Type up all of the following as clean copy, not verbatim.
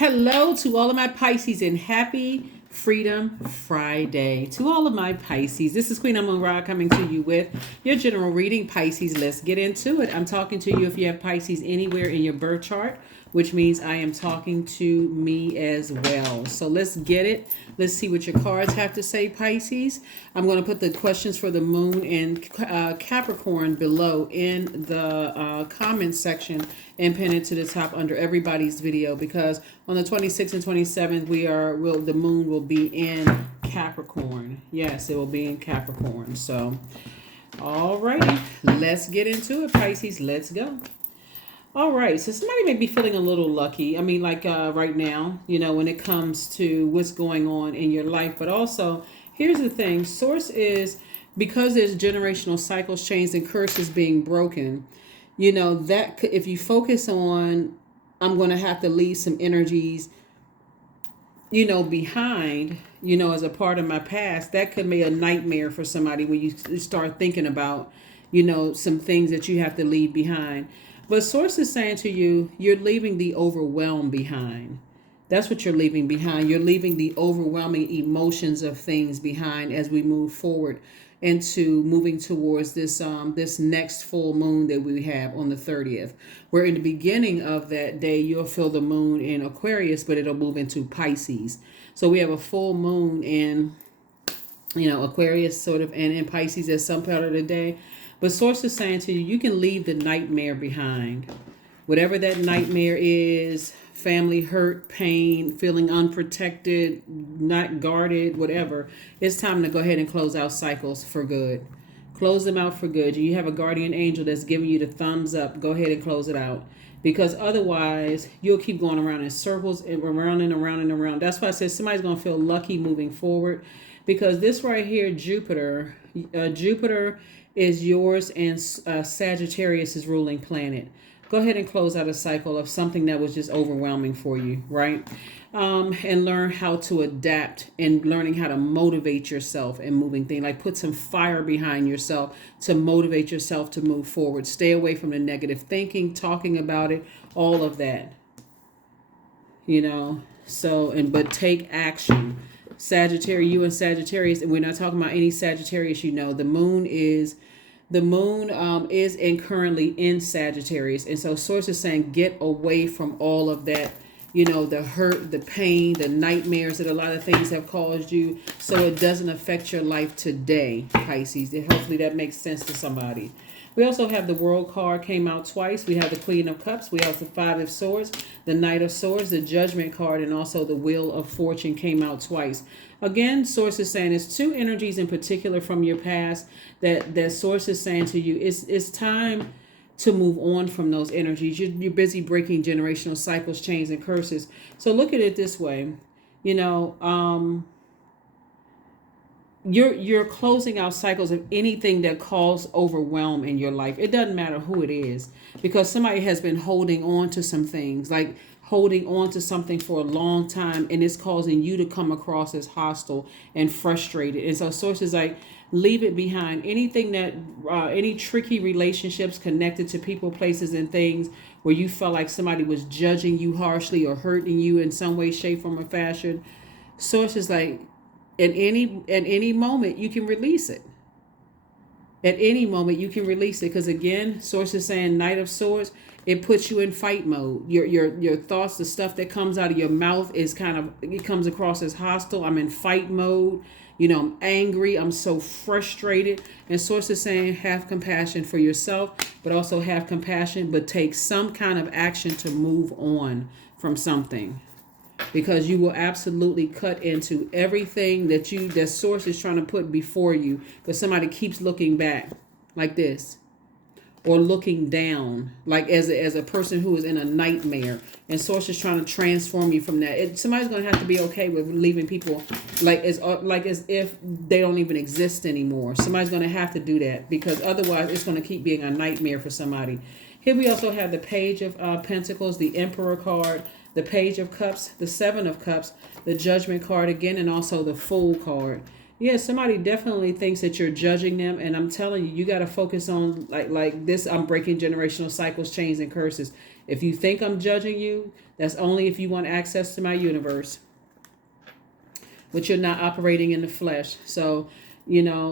Hello to all of my Pisces and happy Freedom Friday. To all of my Pisces, this is Queen Amun Ra coming to you with your general reading. Pisces, let's get into it. I'm talking to you if you have Pisces anywhere in your birth chart, which means I am talking to me as well. So let's get it. Let's see what your cards have to say, Pisces. I'm going to put the questions for the moon and Capricorn below in the comments section and pin it to the top under everybody's video, because on the 26th and 27th the moon will be in Capricorn. Yes, it will be in Capricorn. So alrighty, let's get into it, Pisces. Let's go. All right, so somebody may be feeling a little lucky. I mean, like right now, when it comes to what's going on in your life. But also, here's the thing. Source is, because there's generational cycles, chains, and curses being broken, that if you focus on, I'm going to have to leave some energies, behind, as a part of my past, that could be a nightmare for somebody when you start thinking about, some things that you have to leave behind. But Source is saying to you, you're leaving the overwhelm behind. That's what you're leaving behind. You're leaving the overwhelming emotions of things behind as we move forward into moving towards this next full moon that we have on the 30th. Where in the beginning of that day, you'll feel the moon in Aquarius, but it'll move into Pisces. So we have a full moon in, Aquarius sort of, and in Pisces at some part of the day. But Source is saying to you, you can leave the nightmare behind. Whatever that nightmare is, family hurt, pain, feeling unprotected, not guarded, whatever, it's time to go ahead and close out cycles for good. Close them out for good. You have a guardian angel that's giving you the thumbs up. Go ahead and close it out. Because otherwise, you'll keep going around in circles and around and around and around. That's why I said somebody's going to feel lucky moving forward. Because this right here, Jupiter is yours, and Sagittarius is ruling planet. Go ahead and close out a cycle of something that was just overwhelming for you, right? And learn how to adapt and learning how to motivate yourself and moving things. Like put some fire behind yourself to motivate yourself to move forward. Stay away from the negative thinking, talking about it, all of that. But take action. Sagittarius, you and Sagittarius, and we're not talking about any Sagittarius, the moon is and currently in Sagittarius. And so Source is saying get away from all of that, the hurt, the pain, the nightmares that a lot of things have caused you, so it doesn't affect your life today, Pisces. And hopefully that makes sense to somebody. We also have the World card came out twice. We have the Queen of Cups. We have the Five of Swords, the Knight of Swords, the Judgment card, and also the Wheel of Fortune came out twice. Again, Source is saying it's two energies in particular from your past that Source is saying to you, it's time to move on from those energies. You're busy breaking generational cycles, chains, and curses. So look at it this way. You're closing out cycles of anything that causes overwhelm in your life. It doesn't matter who it is, because somebody has been holding on to some things, like holding on to something for a long time, and it's causing you to come across as hostile and frustrated. And so Source is like, leave it behind. Anything that any tricky relationships connected to people, places, and things where you felt like somebody was judging you harshly or hurting you in some way, shape, form, or fashion. Source is like, at any moment you can release it. At any moment you can release it, because again, Source is saying Knight of Swords, it puts you in fight mode. Your thoughts, the stuff that comes out of your mouth it comes across as hostile. I'm in fight mode. I'm angry. I'm so frustrated. And Source is saying have compassion for yourself, but also have compassion, but take some kind of action to move on from something. Because you will absolutely cut into everything that Source is trying to put before you. Because somebody keeps looking back like this, or looking down, like as a person who is in a nightmare. And Source is trying to transform you from that. Somebody's going to have to be okay with leaving people like as if they don't even exist anymore. Somebody's going to have to do that, because otherwise it's going to keep being a nightmare for somebody. Here we also have the Page of Pentacles, the Emperor card, the Page of Cups, the Seven of Cups, the Judgment card again, and also the Fool card. Yeah, somebody definitely thinks that you're judging them, and I'm telling you, you got to focus on like this. I'm breaking generational cycles, chains, and curses. If you think I'm judging you, that's only if you want access to my universe, but you're not operating in the flesh. So,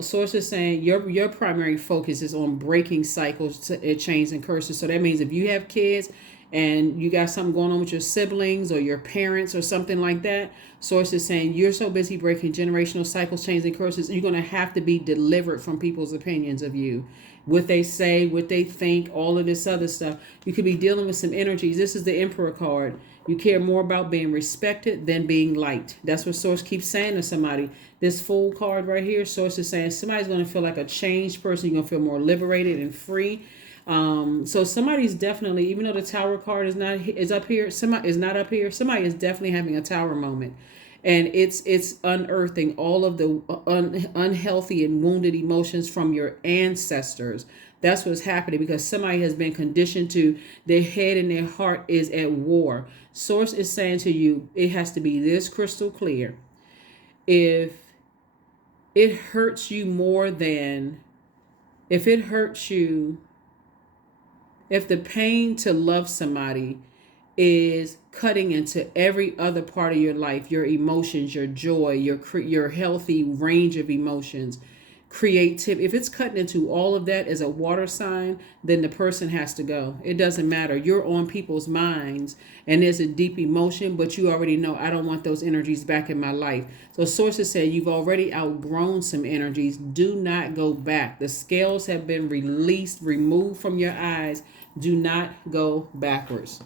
Source is saying your primary focus is on breaking cycles, chains, and curses. So that means if you have kids and you got something going on with your siblings or your parents or something like that, Source is saying you're so busy breaking generational cycles, chains, and curses, you're going to have to be delivered from people's opinions of you. What they say, what they think, all of this other stuff. You could be dealing with some energies. This is the Emperor card. You care more about being respected than being liked. That's what Source keeps saying to somebody. This Fool card right here, Source is saying somebody's going to feel like a changed person. You're going to feel more liberated and free. So somebody's definitely, even though the Tower card is up here, somebody is not up here. Somebody is definitely having a Tower moment. And it's unearthing all of the unhealthy and wounded emotions from your ancestors. That's what's happening, because somebody has been conditioned to, their head and their heart is at war. Source is saying to you, it has to be this crystal clear. If it hurts you if the pain to love somebody is cutting into every other part of your life, your emotions, your joy, your healthy range of emotions, creativity, if it's cutting into all of that as a water sign, then the person has to go. It doesn't matter. You're on people's minds and there's a deep emotion, but you already know, I don't want those energies back in my life. So sources say you've already outgrown some energies. Do not go back. The scales have been removed from your eyes. Do not go backwards.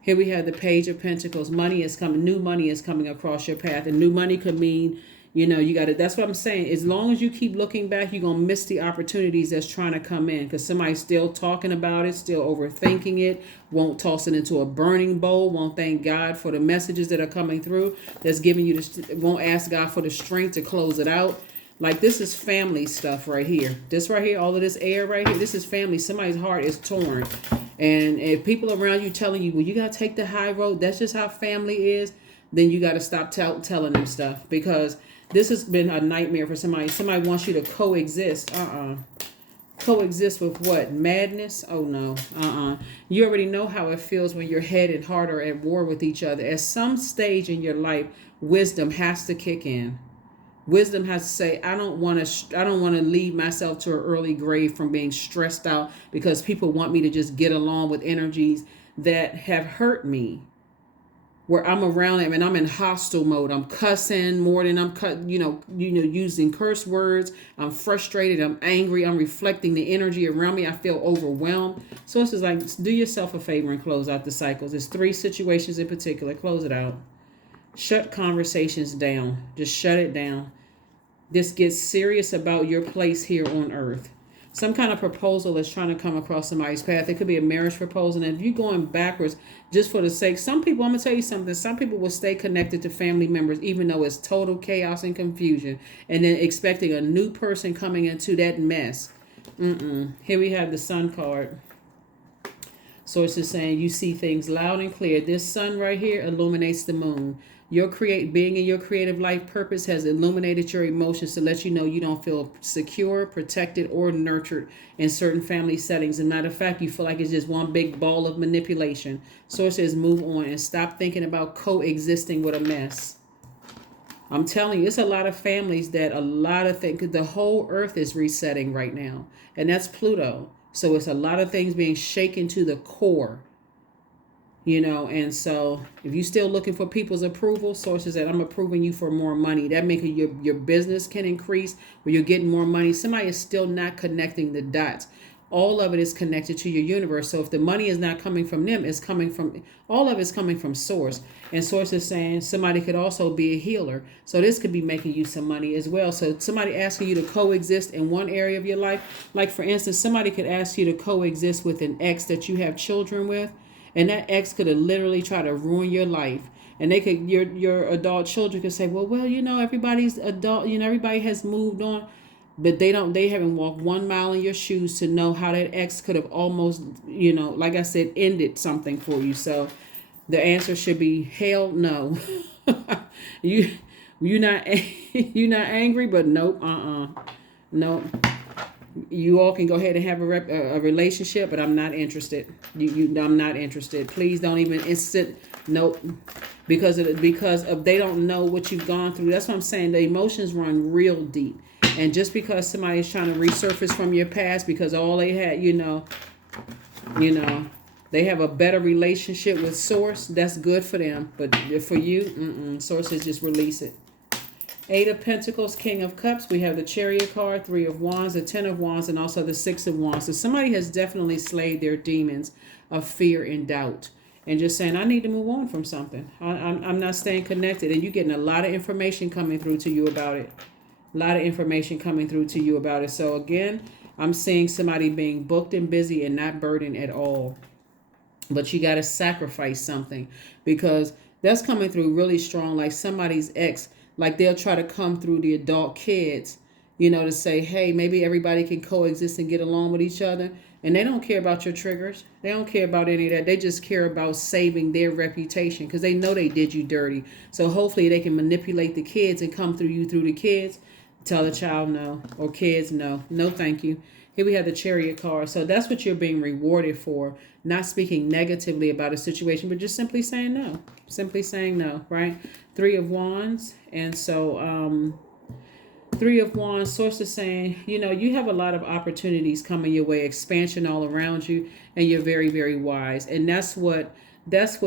Here we have the Page of Pentacles. Money is coming. New money is coming across your path. And new money could mean, you got to, that's what I'm saying. As long as you keep looking back, you're going to miss the opportunities that's trying to come in, because somebody's still talking about it, still overthinking it, won't toss it into a burning bowl, won't thank God for the messages that are coming through, that's giving you won't ask God for the strength to close it out. Like, this is family stuff right here. This right here, all of this air right here, this is family. Somebody's heart is torn. And if people around you telling you, well, you got to take the high road, that's just how family is, then you got to stop telling them stuff, because this has been a nightmare for somebody. Somebody wants you to coexist. Coexist with what? Madness? Oh, no. You already know how it feels when your head and heart are at war with each other. At some stage in your life, wisdom has to kick in. Wisdom has to say, I don't want to lead myself to an early grave from being stressed out because people want me to just get along with energies that have hurt me, where I'm around them and I'm in hostile mode. I'm cussing more than I'm using curse words. I'm frustrated. I'm angry. I'm reflecting the energy around me. I feel overwhelmed. So it's just like, do yourself a favor and close out the cycles. There's 3 situations in particular. Close it out. Shut conversations down. Just shut it down. Just get serious about your place here on earth. Some kind of proposal is trying to come across somebody's path. It could be a marriage proposal. And if you're going backwards just for the sake, some people, I'm going to tell you something, some people will stay connected to family members even though it's total chaos and confusion, and then expecting a new person coming into that mess. Here we have the Sun card. Source is saying you see things loud and clear. This sun right here illuminates the moon. Being in your creative life purpose has illuminated your emotions to let you know you don't feel secure, protected, or nurtured in certain family settings. As a matter of fact, you feel like it's just one big ball of manipulation. Source says move on and stop thinking about coexisting with a mess. I'm telling you, it's a lot of families that a lot of things, the whole earth is resetting right now. And that's Pluto. So it's a lot of things being shaken to the core. And so if you're still looking for people's approval, sources that I'm approving you for more money, that makes your business can increase, where you're getting more money. Somebody is still not connecting the dots. All of it is connected to your universe. So if the money is not coming from them, all of it's coming from source. And source is saying somebody could also be a healer. So this could be making you some money as well. So somebody asking you to coexist in one area of your life, like for instance, somebody could ask you to coexist with an ex that you have children with. And that ex could have literally tried to ruin your life. And they could, your adult children could say, well, everybody's adult, everybody has moved on. But they haven't walked 1 mile in your shoes to know how that ex could have almost, like I said, ended something for you. So the answer should be hell no. You're not angry, but nope, nope. You all can go ahead and have a relationship, but I'm not interested. I'm not interested. Please don't even insist. Nope. Because of they don't know what you've gone through. That's what I'm saying. The emotions run real deep. And just because somebody is trying to resurface from your past because all they had, they have a better relationship with Source, that's good for them. But for you, Source is just release it. Eight of Pentacles, King of Cups. We have the Chariot card, Three of Wands, the Ten of Wands, and also the Six of Wands. So somebody has definitely slayed their demons of fear and doubt. And just saying, I need to move on from something. I'm not staying connected. And you're getting a lot of information coming through to you about it. A lot of information coming through to you about it. So again, I'm seeing somebody being booked and busy and not burdened at all. But you got to sacrifice something because that's coming through really strong. Like somebody's ex, like they'll try to come through the adult kids, to say, hey, maybe everybody can coexist and get along with each other. And they don't care about your triggers. They don't care about any of that. They just care about saving their reputation because they know they did you dirty. So hopefully they can manipulate the kids and come through you through the kids. Tell the child no, or kids no. No, thank you. Here we have the Chariot card. So that's what you're being rewarded for. Not speaking negatively about a situation, but just simply saying no. Simply saying no, right? Three of Wands. And so Three of Wands, Source is saying, you have a lot of opportunities coming your way, expansion all around you, and you're very, very wise. And that's what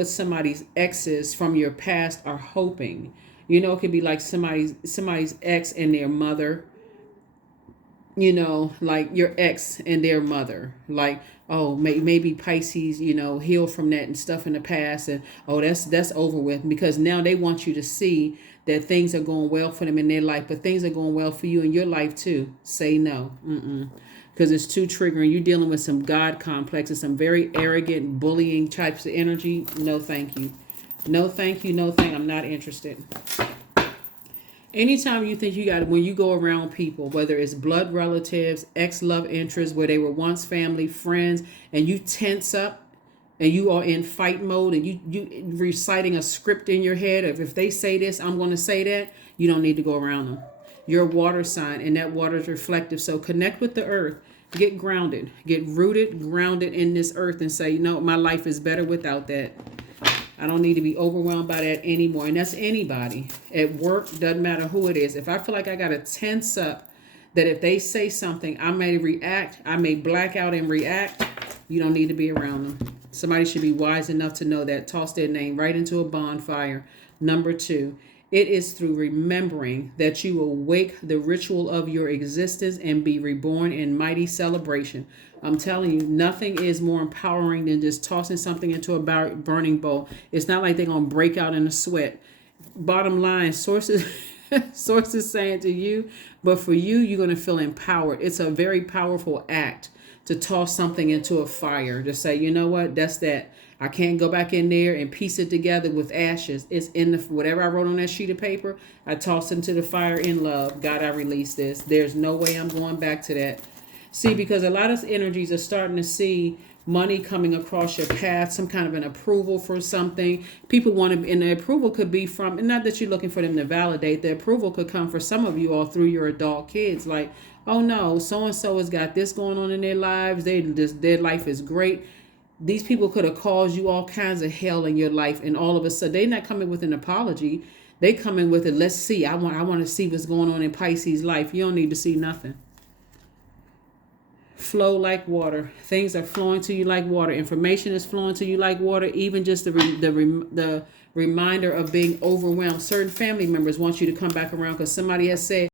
somebody's exes from your past are hoping. It could be like somebody's ex and their mother, like your ex and their mother, like, oh, maybe Pisces, heal from that and stuff in the past. And, oh, that's over with because now they want you to see that things are going well for them in their life, but things are going well for you in your life too. Say no. Because it's too triggering. You're dealing with some God complexes, some very arrogant, bullying types of energy. No, thank you. No, thank you. No, thank you. I'm not interested. Anytime you think when you go around people, whether it's blood relatives, ex-love interests, where they were once family, friends, and you tense up and you are in fight mode and you reciting a script in your head of if they say this, I'm going to say that, you don't need to go around them. You're a water sign and that water is reflective. So connect with the earth, get grounded, get rooted, grounded in this earth and say, my life is better without that. I don't need to be overwhelmed by that anymore. And that's anybody at work, doesn't matter who it is. If I feel like I got to tense up that if they say something, I may react, I may black out and react, you don't need to be around them. Somebody should be wise enough to know that. Toss their name right into a bonfire. Number 2, it is through remembering that you awake the ritual of your existence and be reborn in mighty celebration. I'm telling you, nothing is more empowering than just tossing something into a burning bowl. It's not like they're going to break out in a sweat. Bottom line, sources saying to you, but for you, you're going to feel empowered. It's a very powerful act to toss something into a fire, to say, you know what, that's that. I can't go back in there and piece it together with ashes. It's in whatever I wrote on that sheet of paper, I tossed into the fire in love. God, I release this. There's no way I'm going back to that. See, because a lot of energies are starting to see money coming across your path, some kind of an approval for something. People want to, and the approval could be from, and not that you're looking for them to validate, the approval could come for some of you all through your adult kids. Like, oh no, so-and-so has got this going on in their lives. Their life is great. These people could have caused you all kinds of hell in your life. And all of a sudden, they're not coming with an apology. They come in with it. Let's see. I want to see what's going on in Pisces' life. You don't need to see nothing. Flow like water. Things are flowing to you like water. Information is flowing to you like water. Even just the reminder of being overwhelmed. Certain family members want you to come back around because somebody has said,